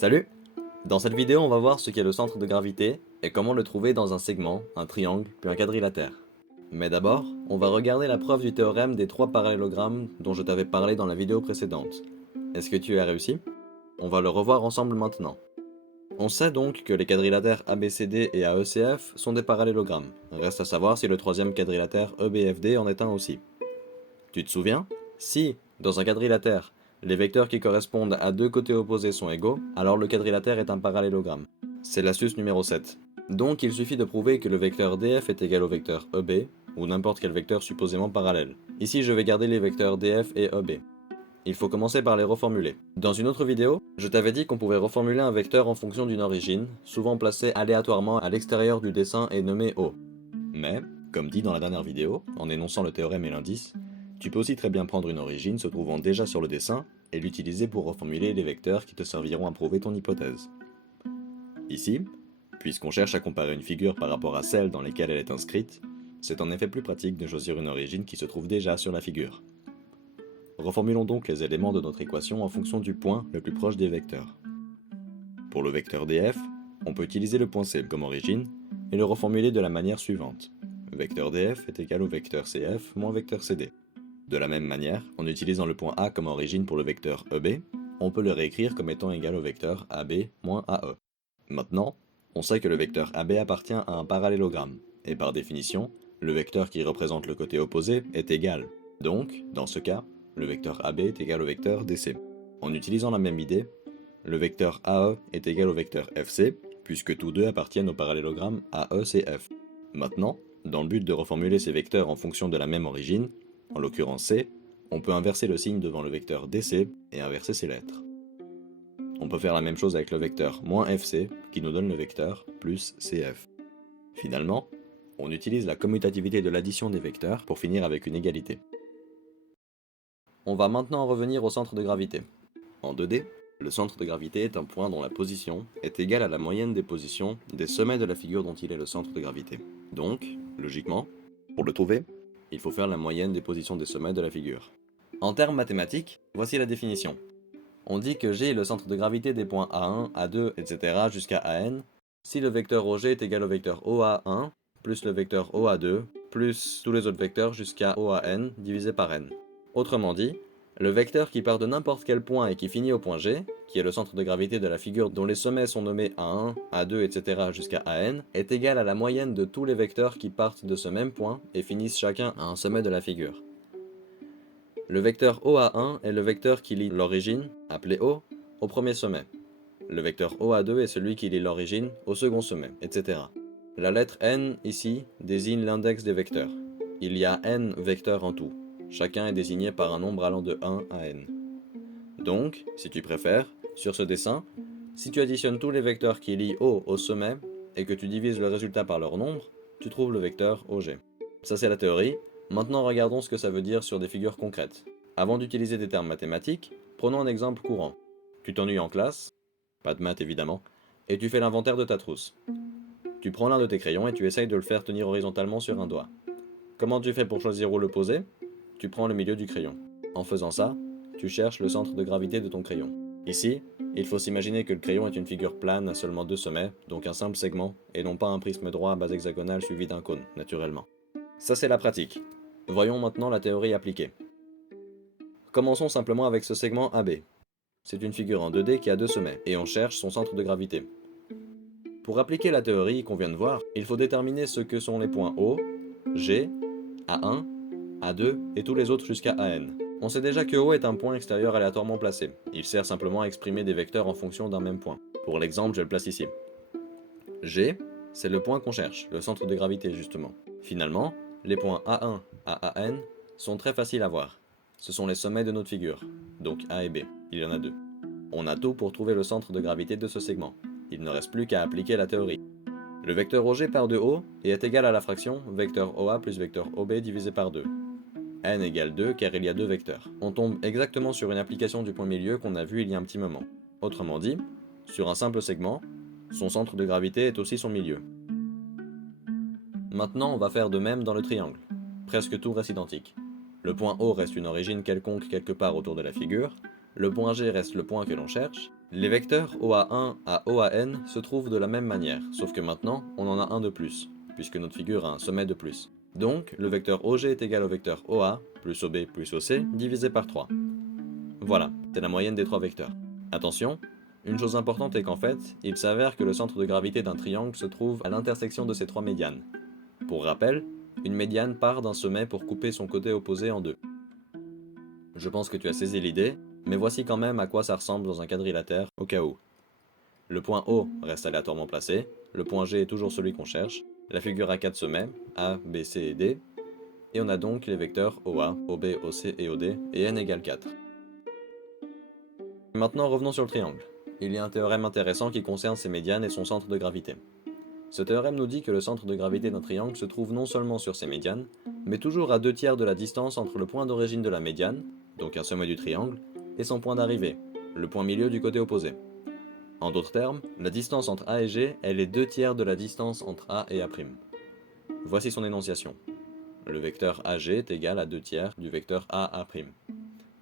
Salut! Dans cette vidéo, on va voir ce qu'est le centre de gravité et comment le trouver dans un segment, un triangle, puis un quadrilatère. Mais d'abord, on va regarder la preuve du théorème des trois parallélogrammes dont je t'avais parlé dans la vidéo précédente. Est-ce que tu as réussi? On va le revoir ensemble maintenant. On sait donc que les quadrilatères ABCD et AECF sont des parallélogrammes. Reste à savoir si le troisième quadrilatère EBFD en est un aussi. Tu te souviens? Si, dans un quadrilatère, les vecteurs qui correspondent à deux côtés opposés sont égaux, alors le quadrilatère est un parallélogramme. C'est l'astuce numéro 7. Donc il suffit de prouver que le vecteur DF est égal au vecteur EB, ou n'importe quel vecteur supposément parallèle. Ici je vais garder les vecteurs DF et EB. Il faut commencer par les reformuler. Dans une autre vidéo, je t'avais dit qu'on pouvait reformuler un vecteur en fonction d'une origine, souvent placée aléatoirement à l'extérieur du dessin et nommée O. Mais, comme dit dans la dernière vidéo, en énonçant le théorème et l'indice, tu peux aussi très bien prendre une origine se trouvant déjà sur le dessin et l'utiliser pour reformuler les vecteurs qui te serviront à prouver ton hypothèse. Ici, puisqu'on cherche à comparer une figure par rapport à celle dans laquelle elle est inscrite, c'est en effet plus pratique de choisir une origine qui se trouve déjà sur la figure. Reformulons donc les éléments de notre équation en fonction du point le plus proche des vecteurs. Pour le vecteur df, on peut utiliser le point c comme origine et le reformuler de la manière suivante. Vecteur df est égal au vecteur cf moins vecteur cd. De la même manière, en utilisant le point A comme origine pour le vecteur EB, on peut le réécrire comme étant égal au vecteur AB moins AE. Maintenant, on sait que le vecteur AB appartient à un parallélogramme, et par définition, le vecteur qui représente le côté opposé est égal. Donc, dans ce cas, le vecteur AB est égal au vecteur DC. En utilisant la même idée, le vecteur AE est égal au vecteur FC, puisque tous deux appartiennent au parallélogramme AECF. Maintenant, dans le but de reformuler ces vecteurs en fonction de la même origine, en l'occurrence C, on peut inverser le signe devant le vecteur DC et inverser ses lettres. On peut faire la même chose avec le vecteur -FC qui nous donne le vecteur plus CF. Finalement, on utilise la commutativité de l'addition des vecteurs pour finir avec une égalité. On va maintenant revenir au centre de gravité. En 2D, le centre de gravité est un point dont la position est égale à la moyenne des positions des sommets de la figure dont il est le centre de gravité. Donc, logiquement, pour le trouver, il faut faire la moyenne des positions des sommets de la figure. En termes mathématiques, voici la définition. On dit que G est le centre de gravité des points A1, A2, etc. jusqu'à AN, si le vecteur OG est égal au vecteur OA1, plus le vecteur OA2, plus tous les autres vecteurs jusqu'à OAN divisé par n. Autrement dit, le vecteur qui part de n'importe quel point et qui finit au point G, qui est le centre de gravité de la figure dont les sommets sont nommés A1, A2, etc. jusqu'à AN, est égal à la moyenne de tous les vecteurs qui partent de ce même point et finissent chacun à un sommet de la figure. Le vecteur OA1 est le vecteur qui lie l'origine, appelée O, au premier sommet. Le vecteur OA2 est celui qui lie l'origine au second sommet, etc. La lettre n, ici, désigne l'index des vecteurs. Il y a n vecteurs en tout. Chacun est désigné par un nombre allant de 1 à n. Donc, si tu préfères, sur ce dessin, si tu additionnes tous les vecteurs qui lient O au sommet et que tu divises le résultat par leur nombre, tu trouves le vecteur OG. Ça c'est la théorie. Maintenant regardons ce que ça veut dire sur des figures concrètes. Avant d'utiliser des termes mathématiques, prenons un exemple courant. Tu t'ennuies en classe, pas de maths évidemment, et tu fais l'inventaire de ta trousse. Tu prends l'un de tes crayons et tu essayes de le faire tenir horizontalement sur un doigt. Comment tu fais pour choisir où le poser? Tu prends le milieu du crayon. En faisant ça, tu cherches le centre de gravité de ton crayon. Ici, il faut s'imaginer que le crayon est une figure plane à seulement deux sommets, donc un simple segment, et non pas un prisme droit à base hexagonale suivi d'un cône, naturellement. Ça c'est la pratique. Voyons maintenant la théorie appliquée. Commençons simplement avec ce segment AB. C'est une figure en 2D qui a deux sommets, et on cherche son centre de gravité. Pour appliquer la théorie qu'on vient de voir, il faut déterminer ce que sont les points O, G, A1, A2 et tous les autres jusqu'à AN. On sait déjà que O est un point extérieur aléatoirement placé. Il sert simplement à exprimer des vecteurs en fonction d'un même point. Pour l'exemple, je le place ici. G, c'est le point qu'on cherche, le centre de gravité justement. Finalement, les points A1 à AN sont très faciles à voir. Ce sont les sommets de notre figure, donc A et B. Il y en a deux. On a tout pour trouver le centre de gravité de ce segment. Il ne reste plus qu'à appliquer la théorie. Le vecteur OG part de O et est égal à la fraction vecteur OA plus vecteur OB divisé par 2. N égale 2 car il y a deux vecteurs. On tombe exactement sur une application du point milieu qu'on a vu il y a un petit moment. Autrement dit, sur un simple segment, son centre de gravité est aussi son milieu. Maintenant, on va faire de même dans le triangle. Presque tout reste identique. Le point O reste une origine quelconque quelque part autour de la figure, le point G reste le point que l'on cherche, les vecteurs OA1 à OAN se trouvent de la même manière, sauf que maintenant, on en a un de plus, puisque notre figure a un sommet de plus. Donc, le vecteur OG est égal au vecteur OA plus OB plus OC divisé par 3. Voilà, c'est la moyenne des trois vecteurs. Attention, une chose importante est qu'en fait, il s'avère que le centre de gravité d'un triangle se trouve à l'intersection de ces trois médianes. Pour rappel, une médiane part d'un sommet pour couper son côté opposé en deux. Je pense que tu as saisi l'idée, mais voici quand même à quoi ça ressemble dans un quadrilatère au cas où. Le point O reste aléatoirement placé, le point G est toujours celui qu'on cherche, la figure a 4 sommets, A, B, C et D, et on a donc les vecteurs OA, OB, OC et OD, et n égale 4. Maintenant revenons sur le triangle. Il y a un théorème intéressant qui concerne ses médianes et son centre de gravité. Ce théorème nous dit que le centre de gravité d'un triangle se trouve non seulement sur ses médianes, mais toujours à 2/3 de la distance entre le point d'origine de la médiane, donc un sommet du triangle, et son point d'arrivée, le point milieu du côté opposé. En d'autres termes, la distance entre A et G est les 2/3 de la distance entre A et A'. Voici son énonciation. Le vecteur AG est égal à 2/3 du vecteur AA'.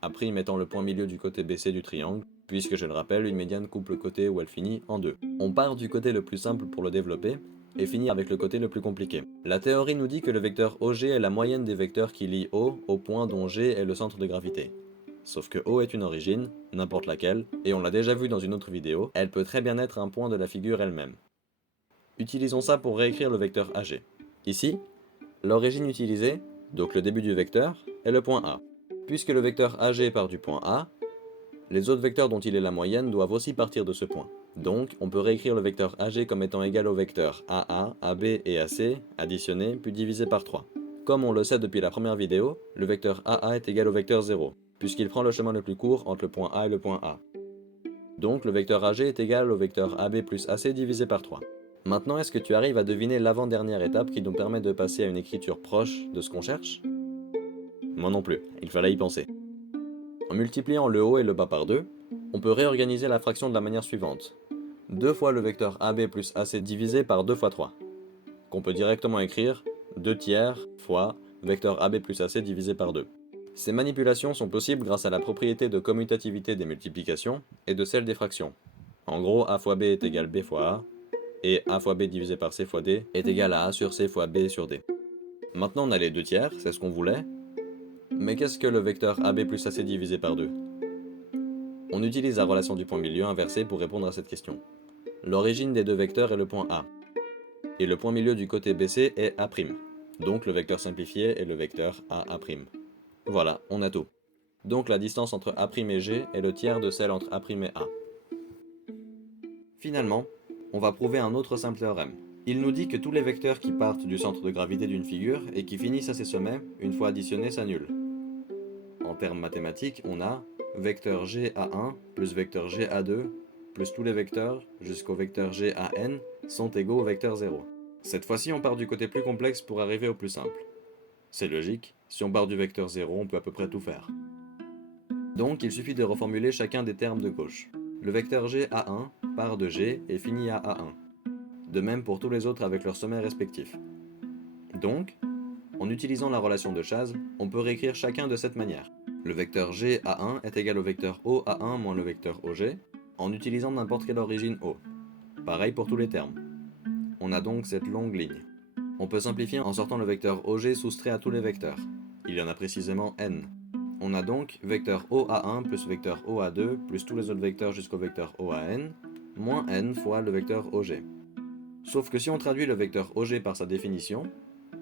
A' étant le point milieu du côté BC du triangle, puisque je le rappelle, une médiane coupe le côté où elle finit en deux. On part du côté le plus simple pour le développer, et finir avec le côté le plus compliqué. La théorie nous dit que le vecteur OG est la moyenne des vecteurs qui lient O au point dont G est le centre de gravité. Sauf que O est une origine, n'importe laquelle, et on l'a déjà vu dans une autre vidéo, elle peut très bien être un point de la figure elle-même. Utilisons ça pour réécrire le vecteur AG. Ici, l'origine utilisée, donc le début du vecteur, est le point A. Puisque le vecteur AG part du point A, les autres vecteurs dont il est la moyenne doivent aussi partir de ce point. Donc, on peut réécrire le vecteur AG comme étant égal au vecteur AA, AB et AC, additionnés puis divisé par 3. Comme on le sait depuis la première vidéo, le vecteur AA est égal au vecteur 0, puisqu'il prend le chemin le plus court entre le point A et le point A. Donc, le vecteur AG est égal au vecteur AB plus AC divisé par 3. Maintenant, est-ce que tu arrives à deviner l'avant-dernière étape qui nous permet de passer à une écriture proche de ce qu'on cherche? Moi non plus, il fallait y penser. En multipliant le haut et le bas par 2, on peut réorganiser la fraction de la manière suivante. 2 fois le vecteur AB plus AC divisé par 2 fois 3, qu'on peut directement écrire 2/3 fois vecteur AB plus AC divisé par 2. Ces manipulations sont possibles grâce à la propriété de commutativité des multiplications et de celle des fractions. En gros, A fois B est égal B fois A, et A fois B divisé par C fois D est égal à A sur C fois B sur D. Maintenant on a les 2/3, c'est ce qu'on voulait, mais qu'est-ce que le vecteur AB plus AC divisé par 2? On utilise la relation du point milieu inversée pour répondre à cette question. L'origine des deux vecteurs est le point A, et le point milieu du côté BC est A', donc le vecteur simplifié est le vecteur AA'. Voilà, on a tout. Donc la distance entre A' et G est le tiers de celle entre A' et A. Finalement, on va prouver un autre simple théorème. Il nous dit que tous les vecteurs qui partent du centre de gravité d'une figure et qui finissent à ses sommets, une fois additionnés, s'annulent. En termes mathématiques, on a vecteur GA1 plus vecteur GA2 plus tous les vecteurs jusqu'au vecteur GAN sont égaux au vecteur 0. Cette fois-ci, on part du côté plus complexe pour arriver au plus simple. C'est logique, si on part du vecteur 0, on peut à peu près tout faire. Donc, il suffit de reformuler chacun des termes de gauche. Le vecteur GA1 part de G et finit à A1. De même pour tous les autres avec leurs sommets respectifs. Donc, en utilisant la relation de Chasles, on peut réécrire chacun de cette manière. Le vecteur GA1 est égal au vecteur OA1 moins le vecteur OG, en utilisant n'importe quelle origine O. Pareil pour tous les termes. On a donc cette longue ligne. On peut simplifier en sortant le vecteur OG soustrait à tous les vecteurs. Il y en a précisément n. On a donc vecteur OA1 plus vecteur OA2 plus tous les autres vecteurs jusqu'au vecteur OAN, moins n fois le vecteur OG. Sauf que si on traduit le vecteur OG par sa définition,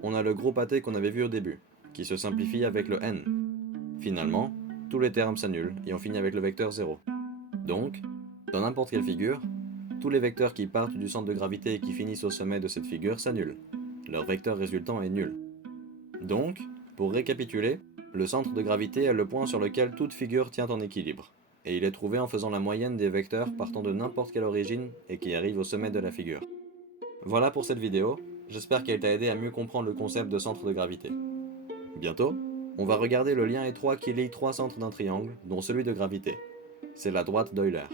on a le gros pâté qu'on avait vu au début, qui se simplifie avec le n. Finalement, tous les termes s'annulent et on finit avec le vecteur 0. Donc, dans n'importe quelle figure, tous les vecteurs qui partent du centre de gravité et qui finissent au sommet de cette figure s'annulent. Leur vecteur résultant est nul. Donc, pour récapituler, le centre de gravité est le point sur lequel toute figure tient en équilibre, et il est trouvé en faisant la moyenne des vecteurs partant de n'importe quelle origine et qui arrivent au sommet de la figure. Voilà pour cette vidéo, j'espère qu'elle t'a aidé à mieux comprendre le concept de centre de gravité. Bientôt, on va regarder le lien étroit qui lie trois centres d'un triangle, dont celui de gravité. C'est la droite d'Euler.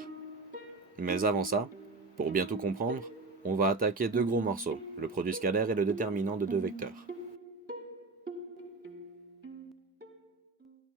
Mais avant ça, pour bien tout comprendre, on va attaquer deux gros morceaux, le produit scalaire et le déterminant de deux vecteurs.